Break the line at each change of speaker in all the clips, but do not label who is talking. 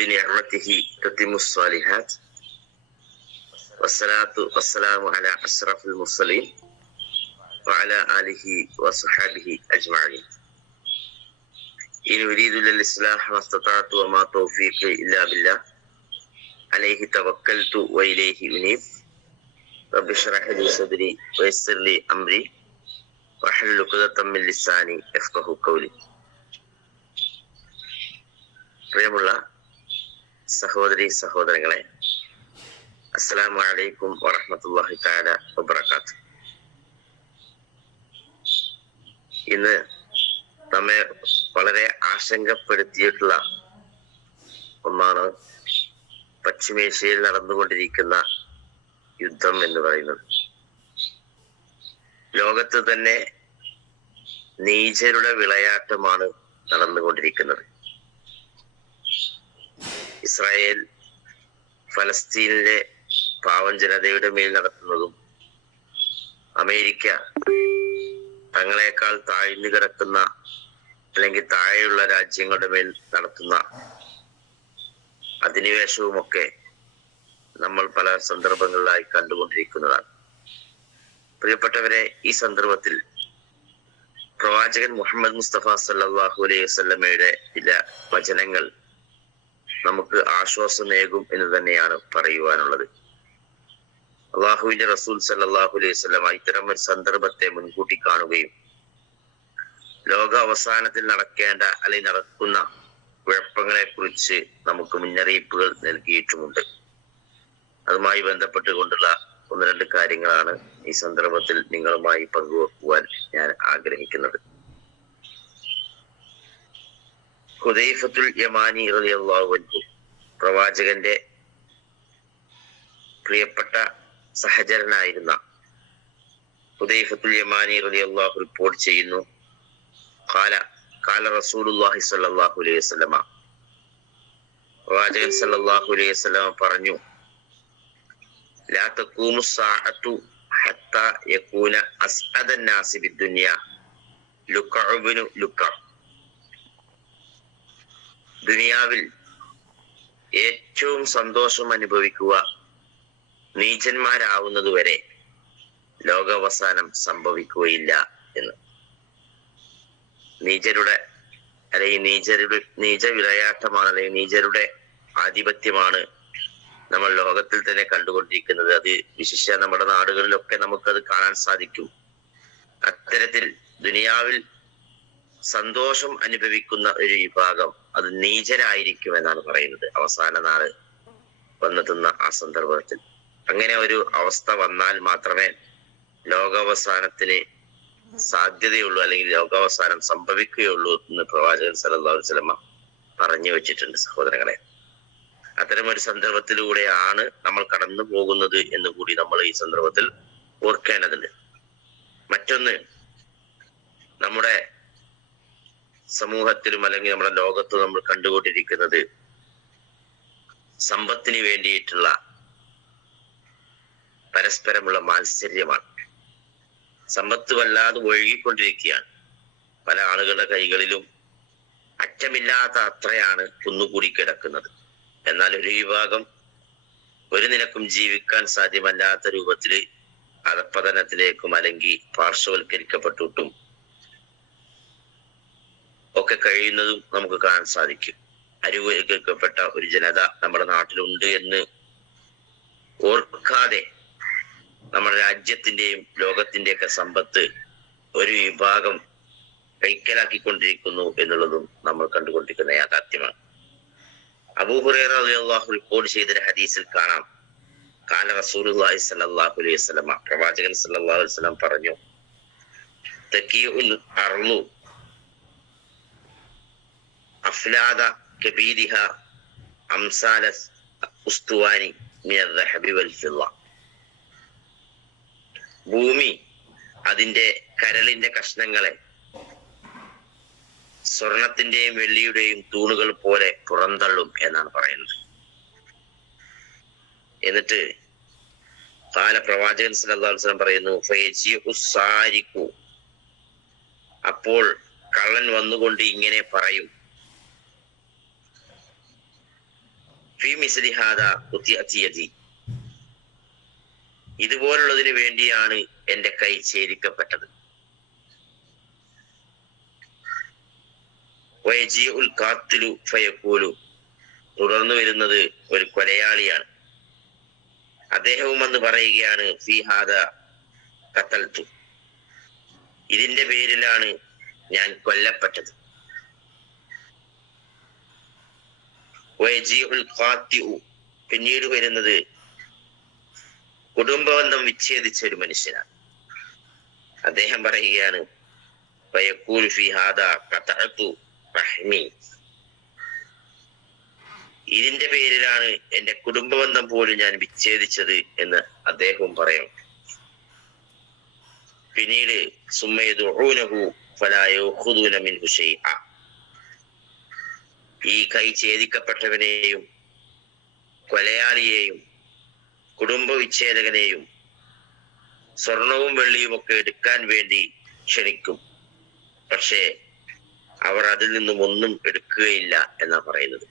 بنعمته تتم الصالحات والصلاة والسلام على أشرف المرسلين وعلى آله وصحبه أجمعين إن أريد للإصلاح ما استطعت وما توفيقي إلا بالله عليه توكلت وإليه أنيب رب اشرح لي صدري ويسر لي أمري واحلل عقدة من لساني يفقه قولي പ്രിയമുള്ള സഹോദരി സഹോദരങ്ങളെ അസ്സലാമു അലൈക്കും വറഹ്മത്തുള്ളാഹി തആല വബറകാത്ത് ഇന്ന് നമ്മെ വളരെ ആശങ്കപ്പെടുത്തിയിട്ടുള്ള ഒന്നാണ് പശ്ചിമേഷ്യയിൽ നടന്നുകൊണ്ടിരിക്കുന്ന യുദ്ധം എന്ന് പറയുന്നത്. ലോകത്ത് തന്നെ നീചരുടെ വിളയാട്ടമാണ് നടന്നുകൊണ്ടിരിക്കുന്നത്. ഇസ്രായേൽ ഫലസ്തീനിലെ പാവം ജനതയുടെ മേൽ നടത്തുന്നതും അമേരിക്ക തങ്ങളെക്കാൾ താഴ്ന്നു കിടക്കുന്ന അല്ലെങ്കിൽ താഴെയുള്ള രാജ്യങ്ങളുടെ മേൽ നടത്തുന്ന അധിനിവേശവുമൊക്കെ നമ്മൾ പല സന്ദർഭങ്ങളിലായി കണ്ടുകൊണ്ടിരിക്കുന്നതാണ്. പ്രിയപ്പെട്ടവരെ ഈ സന്ദർഭത്തിൽ പ്രവാചകൻ മുഹമ്മദ് മുസ്തഫ സല്ലാഹു അലൈഹി വസ്ലമയുടെ ചില വചനങ്ങൾ നമുക്ക് ആശ്വാസമേകും എന്ന് തന്നെയാണ് പറയുവാനുള്ളത്. അള്ളാഹുവിന്റെ റസൂൽ സല്ലാഹു അലൈഹി സ്വലമ ഇത്തരം ഒരു സന്ദർഭത്തെ മുൻകൂട്ടി കാണുകയും ലോക അവസാനത്തിൽ നടക്കേണ്ട അല്ലെങ്കിൽ നടക്കുന്ന കുഴപ്പങ്ങളെ കുറിച്ച് നമുക്ക് മുന്നറിയിപ്പുകൾ നൽകിയിട്ടുമുണ്ട്. അതുമായി ബന്ധപ്പെട്ടുകൊണ്ടുള്ള ഒന്ന് രണ്ട് കാര്യങ്ങളാണ് ഈ സന്ദർഭത്തിൽ നിങ്ങളുമായി പങ്കുവെക്കുവാൻ ഞാൻ ആഗ്രഹിക്കുന്നത്. ഹുദൈഫത്തുൽ യമാനി റളിയല്ലാഹു പ്രവാചകന്റെ പ്രിയപ്പെട്ട സഹചരനായിരുന്ന ഹുദൈഫത്തുൽ യമാനി റളിയല്ലാഹു റിപ്പോർട്ട് ചെയ്യുന്നു. കാല കാല റസൂലുള്ളാഹി സ്വല്ലല്ലാഹു അലൈഹി വസല്ലമ. പ്രവാചകൻ സല്ലല്ലാഹു അലൈഹി വസല്ലമ പറഞ്ഞു ലാ തഖൂമു സാഅത്തു ഹത്താ യകൂന അസ്അദൻ നാസി ബിദ്ദുനിയ ലുക്കഉബ്നു ലുക്കഅ ദുനിയാവിൽ ഏറ്റവും സന്തോഷം അനുഭവിക്കുക നീചന്മാരാവുന്നത് വരെ ലോകാവസാനം സംഭവിക്കുകയില്ല എന്ന്. നീചരുടെ അല്ലെങ്കിൽ നീചരുടെ നീച വിളയാട്ടമാണ് അല്ലെങ്കിൽ നീചരുടെ ആധിപത്യമാണ് നമ്മൾ ലോകത്തിൽ തന്നെ കണ്ടുകൊണ്ടിരിക്കുന്നത്. അത് വിശിഷ്യ നമ്മുടെ നാടുകളിലൊക്കെ നമുക്കത് കാണാൻ സാധിക്കും. അത്തരത്തിൽ ദുനിയാവിൽ സന്തോഷം അനുഭവിക്കുന്ന ഒരു വിഭാഗം അത് നീചരായിരിക്കും എന്നാണ് പറയുന്നത്. അവസാന നാൾ വന്നെത്തുന്ന ആ സന്ദർഭത്തിൽ. അങ്ങനെ ഒരു അവസ്ഥ വന്നാൽ മാത്രമേ ലോകാവസാനത്തിന് സാധ്യതയുള്ളൂ അല്ലെങ്കിൽ ലോകാവസാനം സംഭവിക്കുകയുള്ളൂ എന്ന് പ്രവാചകൻ സല്ലല്ലാഹു അലൈഹി വസല്ലമ പറഞ്ഞു വെച്ചിട്ടുണ്ട് സഹോദരങ്ങളെ. അത്തരം ഒരു സന്ദർഭത്തിലൂടെയാണ് നമ്മൾ കടന്നു പോകുന്നത് എന്ന് കൂടി നമ്മൾ ഈ സന്ദർഭത്തിൽ ഓർക്കേണ്ടതുണ്ട്. മറ്റൊന്ന് നമ്മുടെ സമൂഹത്തിലും അല്ലെങ്കിൽ നമ്മുടെ ലോകത്തും നമ്മൾ കണ്ടുകൊണ്ടിരിക്കുന്നത് സമ്പത്തിന് വേണ്ടിയിട്ടുള്ള പരസ്പരമുള്ള മാത്സര്യമാണ്. സമ്പത്ത് വല്ലാതെ ഒഴുകിക്കൊണ്ടിരിക്കുകയാണ്. പല ആളുകളുടെ കൈകളിലും അറ്റമില്ലാത്ത അത്രയാണ് കുന്നുകൂടി കിടക്കുന്നത്. എന്നാൽ ഒരു വിഭാഗം ഒരു നിലക്കും ജീവിക്കാൻ സാധ്യമല്ലാത്ത രൂപത്തിൽ അധപ്പതനത്തിലേക്കും അല്ലെങ്കിൽ പാർശ്വവൽക്കരിക്കപ്പെട്ടിട്ടും ഒക്കെ കഴിയുന്നതും നമുക്ക് കാണാൻ സാധിക്കും. അരുവൽക്കരിക്കപ്പെട്ട ഒരു ജനത നമ്മുടെ നാട്ടിലുണ്ട് എന്ന് ഓർക്കാതെ നമ്മുടെ രാജ്യത്തിന്റെയും ലോകത്തിന്റെയൊക്കെ സമ്പത്ത് ഒരു വിഭാഗം കൈക്കലാക്കിക്കൊണ്ടിരിക്കുന്നു എന്നുള്ളതും നമ്മൾ കണ്ടുകൊണ്ടിരിക്കുന്ന യാഥാർത്ഥ്യമാണ്. അബൂഹുറേറ അള്ളാഹു റിപ്പോർട്ട് ചെയ്ത ഹദീസിൽ കാണാം. കാല റസൂലുള്ളാഹി സ്വല്ലല്ലാഹു അലൈഹി സ്വലമ പ്രവാചകൻ സല്ലാ അലൈഹി വസല്ലം പറഞ്ഞു തെക്കിയു അർളു അഫ്ലാദ കബീദിഹ അംസാലസ് ഉസ്തുവാനി ഭൂമി അതിന്റെ കരളിന്റെ കഷ്ണങ്ങളെ സ്വർണത്തിന്റെയും വെള്ളിയുടെയും തൂണുകൾ പോലെ പുറന്തള്ളും എന്നാണ് പറയുന്നത്. എന്നിട്ട് കാല പ്രവാചകൻ വസല്ലം പറയുന്നു അപ്പോൾ കള്ളൻ വന്നുകൊണ്ട് ഇങ്ങനെ പറയും ഇതുപോലുള്ളതിന് വേണ്ടിയാണ് എന്റെ കൈ ഛേദിക്കപ്പെട്ടത്. ഉൽ കാത്തിലു ഫയഖൂലു. തുടർന്നു വരുന്നത് ഒരു കൊലയാളിയാണ്. അദ്ദേഹവും വന്ന് പറയുകയാണ് ഫി ഹാദ കത്തൽത്തു ഇതിന്റെ പേരിലാണ് ഞാൻ കൊല്ലപ്പെട്ടത്. പിന്നീട് വരുന്നത് കുടുംബബന്ധം വിച്ഛേദിച്ച ഒരു മനുഷ്യനാണ്. അദ്ദേഹം പറയുകയാണ് ഇതിന്റെ പേരിലാണ് എന്റെ കുടുംബബന്ധം പോലും ഞാൻ വിച്ഛേദിച്ചത് എന്ന് അദ്ദേഹവും പറയും. പിന്നീട് സുമ്മയദുഊനഹു ഫലായോ മിൻഹു ശൈഅ ഈ കൈ ഛേദിക്കപ്പെട്ടവനെയും കൊലയാളിയെയും കുടുംബ വിച്ഛേദകനെയും സ്വർണവും വെള്ളിയും ഒക്കെ എടുക്കാൻ വേണ്ടി ക്ഷണിക്കും. പക്ഷേ അവർ അതിൽ നിന്നും ഒന്നും എടുക്കുകയില്ല എന്നാ പറയുന്നത്.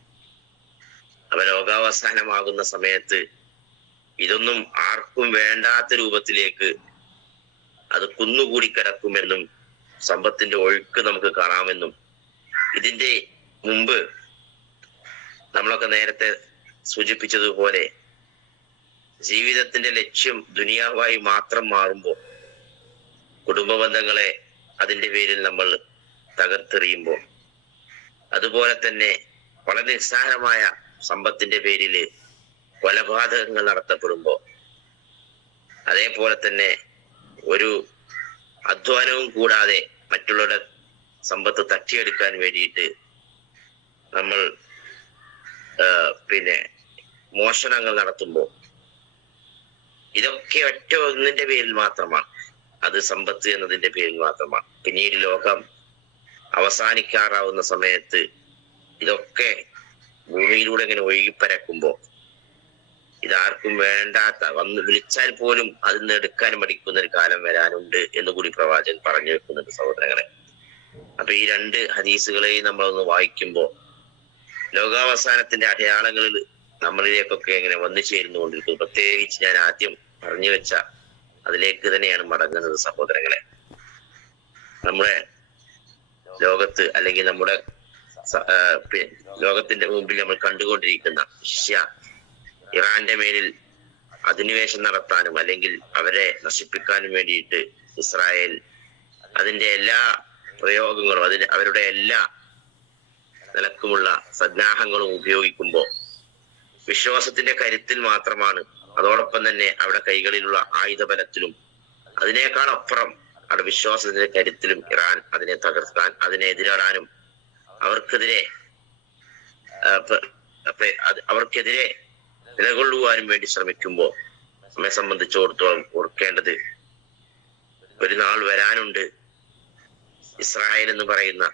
അവ ലോകാവസാനമാകുന്ന സമയത്ത് ഇതൊന്നും ആർക്കും വേണ്ടാത്ത രൂപത്തിലേക്ക് അത് കുന്നുകൂടി കിടക്കുമെന്നും സമ്പത്തിന്റെ ഒഴുക്ക് നമുക്ക് കാണാമെന്നും ഇതിന്റെ മുമ്പ് നമ്മളൊക്കെ നേരത്തെ സൂചിപ്പിച്ചതുപോലെ ജീവിതത്തിന്റെ ലക്ഷ്യം ദുനിയാവായി മാത്രം മാറുമ്പോൾ കുടുംബ ബന്ധങ്ങളെ അതിന്റെ പേരിൽ നമ്മൾ തകർത്തെറിയുമ്പോൾ അതുപോലെ തന്നെ വളരെ നിസ്സാരമായ സമ്പത്തിന്റെ പേരിൽ കൊലപാതകങ്ങൾ നടത്തപ്പെടുമ്പോ അതേപോലെ തന്നെ ഒരു അധ്വാനവും കൂടാതെ മറ്റുള്ളവരുടെ സമ്പത്ത് തട്ടിയെടുക്കാൻ വേണ്ടിയിട്ട് നമ്മൾ പിന്നെ മോഷണങ്ങൾ നടത്തുമ്പോൾ. ഇതൊക്കെ ഒറ്റ ഒന്നിന്റെ പേരിൽ മാത്രമാണ്. അത് സമ്പത്ത് എന്നതിന്റെ പേരിൽ മാത്രമാണ്. പിന്നീട് ലോകം അവസാനിക്കാറാവുന്ന സമയത്ത് ഇതൊക്കെ ഭൂമിയിലൂടെ ഇങ്ങനെ ഒഴുകിപ്പരക്കുമ്പോ ഇതാർക്കും വേണ്ടാത്ത വന്ന് വിളിച്ചാൽ പോലും അതിൽ നിന്ന് എടുക്കാൻ മടിക്കുന്ന ഒരു കാലം വരാനുണ്ട് എന്ന് കൂടി പ്രവാചകൻ പറഞ്ഞു വെക്കുന്നുണ്ട് സഹോദരങ്ങളെ. അപ്പൊ ഈ രണ്ട് ഹദീസുകളെയും നമ്മളൊന്ന് വായിക്കുമ്പോ ലോകാവസാനത്തിന്റെ അടയാളങ്ങളിൽ നമ്മളിലേക്കൊക്കെ ഇങ്ങനെ വന്നു ചേരുന്നുകൊണ്ടിരിക്കുന്നു പ്രത്യേകിച്ച് ഞാൻ ആദ്യം പറഞ്ഞു വെച്ച അതിലേക്ക് തന്നെയാണ് മടങ്ങുന്നത് സഹോദരങ്ങളെ. നമ്മുടെ ലോകത്ത് അല്ലെങ്കിൽ നമ്മുടെ ലോകത്തിന്റെ മുമ്പിൽ നമ്മൾ കണ്ടുകൊണ്ടിരിക്കുന്ന റഷ്യ ഇറാന്റെ മേലിൽ അധിനിവേശം നടത്താനും അല്ലെങ്കിൽ അവരെ നശിപ്പിക്കാനും വേണ്ടിയിട്ട് ഇസ്രായേൽ അതിന്റെ എല്ലാ പ്രയോഗങ്ങളും അതിന് അവരുടെ എല്ലാ നിലക്കുമുള്ള സന്നാഹങ്ങളും ഉപയോഗിക്കുമ്പോൾ വിശ്വാസത്തിന്റെ കരുത്തിൽ മാത്രമാണ്. അതോടൊപ്പം തന്നെ അവിടെ കൈകളിലുള്ള ആയുധബലത്തിലും അതിനേക്കാൾ അപ്പുറം അവിടെ വിശ്വാസത്തിന്റെ കരുത്തിലും ഇറാൻ അതിനെ തകർക്കാൻ അതിനെ എതിരാടാനും അവർക്കെതിരെ അവർക്കെതിരെ നിലകൊള്ളുവാനും വേണ്ടി ശ്രമിക്കുമ്പോൾ നമ്മെ സംബന്ധിച്ചിടത്തോളം ഓർക്കേണ്ടത് ഒരു നാൾ വരാനുണ്ട്. ഇസ്രായേൽ എന്ന് പറയുന്ന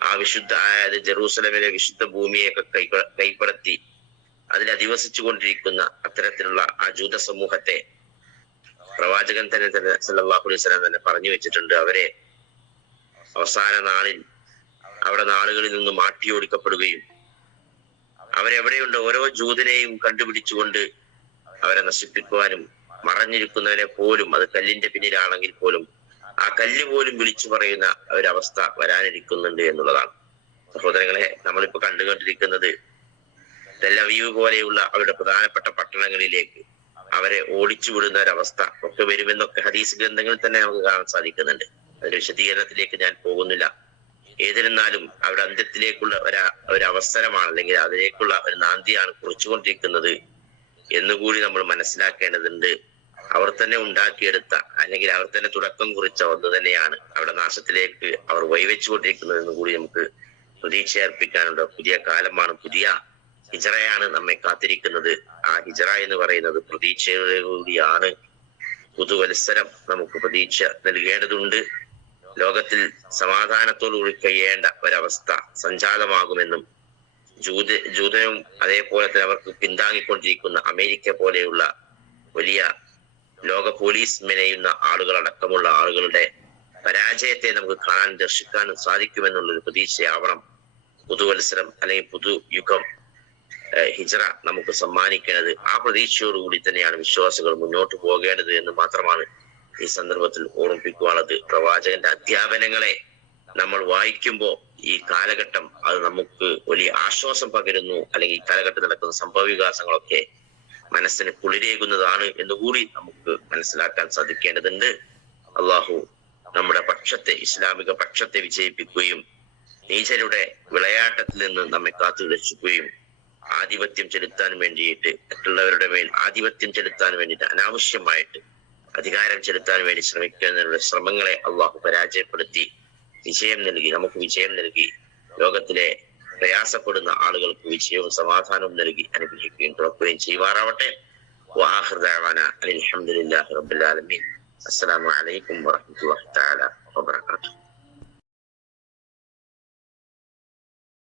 ആ വിശുദ്ധ അതായത് ജെറൂസലമിലെ വിശുദ്ധ ഭൂമിയൊക്കെ കൈ കൈപ്പടത്തി അതിൽ അധിവസിച്ചു കൊണ്ടിരിക്കുന്ന അത്തരത്തിലുള്ള ആ ജൂത സമൂഹത്തെ പ്രവാചകൻ തന്നെ തന്നെ സല്ലാഹു അലൈഹി വസല്ലം തന്നെ പറഞ്ഞു വെച്ചിട്ടുണ്ട്. അവരെ അവസാന നാളിൽ അവിടെ നാളുകളിൽ നിന്ന് മാട്ടിയോടിക്കപ്പെടുകയും അവരെവിടെയുണ്ട് ഓരോ ജൂതനെയും കണ്ടുപിടിച്ചുകൊണ്ട് അവരെ നശിപ്പിക്കുവാനും മറഞ്ഞിരിക്കുന്നവരെ പോലും അത് കല്ലിന്റെ പിന്നിലാണെങ്കിൽ പോലും ആ കല്ല് പോലും വിളിച്ചു പറയുന്ന ഒരവസ്ഥ വരാനിരിക്കുന്നുണ്ട് എന്നുള്ളതാണ്. സഹോദരങ്ങളെ നമ്മളിപ്പോ കണ്ടുകൊണ്ടിരിക്കുന്നത് തെല്ലവീവ് പോലെയുള്ള അവരുടെ പ്രധാനപ്പെട്ട പട്ടണങ്ങളിലേക്ക് അവരെ ഓടിച്ചു വിടുന്ന ഒരവസ്ഥ ഒക്കെ വരുമെന്നൊക്കെ ഹദീസ് ഗ്രന്ഥങ്ങളിൽ തന്നെ നമുക്ക് കാണാൻ സാധിക്കുന്നുണ്ട്. അതിന്റെ വിശദീകരണത്തിലേക്ക് ഞാൻ പോകുന്നില്ല. ഏതിരുന്നാലും അവരുടെ അന്ത്യത്തിലേക്കുള്ള ഒരു ഒരു അവസരമാണ് അല്ലെങ്കിൽ അതിലേക്കുള്ള ഒരു നാന്തിയാണ് കുറിച്ചുകൊണ്ടിരിക്കുന്നത് എന്നുകൂടി നമ്മൾ മനസ്സിലാക്കേണ്ടതുണ്ട്. അവർ തന്നെ ഉണ്ടാക്കിയെടുത്ത അല്ലെങ്കിൽ അവർ തന്നെ തുടക്കം കുറിച്ച ഒന്ന് തന്നെയാണ് അവിടെ നാശത്തിലേക്ക് അവർ വൈവച്ചുകൊണ്ടിരിക്കുന്നതെന്ന് കൂടി നമുക്ക് പ്രതീക്ഷ അർപ്പിക്കാനുണ്ട് പുതിയ കാലമാണ് പുതിയ ഹിജറയാണ് നമ്മെ കാത്തിരിക്കുന്നത്. ആ ഹിജറ എന്ന് പറയുന്നത് പ്രതീക്ഷയുടെ കൂടിയാണ്. പുതുവത്സരം നമുക്ക് പ്രതീക്ഷ നൽകേണ്ടതുണ്ട്. ലോകത്തിൽ സമാധാനത്തോടുകൂടി കഴിയേണ്ട ഒരവസ്ഥ സംജാതമാകുമെന്നും ജൂത ജൂതനും അതേപോലെ തന്നെ അവർക്ക് പിന്താങ്ങിക്കൊണ്ടിരിക്കുന്ന അമേരിക്ക പോലെയുള്ള വലിയ ലോക പോലീസ് മെനയുന്ന ആളുകളടക്കമുള്ള ആളുകളുടെ പരാജയത്തെ നമുക്ക് കാണാൻ ദർശിക്കാനും സാധിക്കുമെന്നുള്ളൊരു പ്രതീക്ഷയാവണം. പുതുവത്സരം അല്ലെങ്കിൽ പുതു യുഗം ഹിജറ നമുക്ക് സമ്മാനിക്കേണ്ടത്. ആ പ്രതീക്ഷയോടുകൂടി തന്നെയാണ് വിശ്വാസികൾ മുന്നോട്ട് പോകേണ്ടത് എന്ന് മാത്രമാണ് ഈ സന്ദർഭത്തിൽ ഓർമ്മിപ്പിക്കുവാനുള്ളത്. പ്രവാചകന്റെ അധ്യാപനങ്ങളെ നമ്മൾ വായിക്കുമ്പോൾ ഈ കാലഘട്ടം അത് നമുക്ക് വലിയ ആശ്വാസം പകരുന്നു. അല്ലെങ്കിൽ ഈ കാലഘട്ടത്തിൽ നടക്കുന്ന സംഭവ വികാസങ്ങളൊക്കെ മനസ്സിന് കുളിരേകുന്നതാണ് എന്ന് കൂടി നമുക്ക് മനസ്സിലാക്കാൻ സാധിക്കേണ്ടതുണ്ട്. അള്ളാഹു നമ്മുടെ പക്ഷത്തെ ഇസ്ലാമിക പക്ഷത്തെ വിജയിപ്പിക്കുകയും നീചരുടെ വിളയാട്ടത്തിൽ നിന്ന് നമ്മെ കാത്തു രക്ഷിക്കുകയും ആധിപത്യം ചെലുത്താൻ വേണ്ടിയിട്ട് മറ്റുള്ളവരുടെ മേൽ ആധിപത്യം ചെലുത്താൻ വേണ്ടിയിട്ട് അനാവശ്യമായിട്ട് അധികാരം ചെലുത്താൻ വേണ്ടി ശ്രമിക്കുന്നതിനുള്ള ശ്രമങ്ങളെ അള്ളാഹു പരാജയപ്പെടുത്തി വിജയം നൽകി നമുക്ക് വിജയം നൽകി ലോകത്തിലെ പ്രയാസപ്പെടുന്ന ആളുകൾക്ക് വിജയവും സമാധാനവും നൽകി അനുഗ്രഹിക്കുകയും തുറക്കുകയും ചെയ്യുമാറാവട്ടെ. അലഹമുല്ലാ റബുലാലമീൻ അസ്സാം വലൈക്കും വാഹമുല്ലാ വാബർക്കാത്തു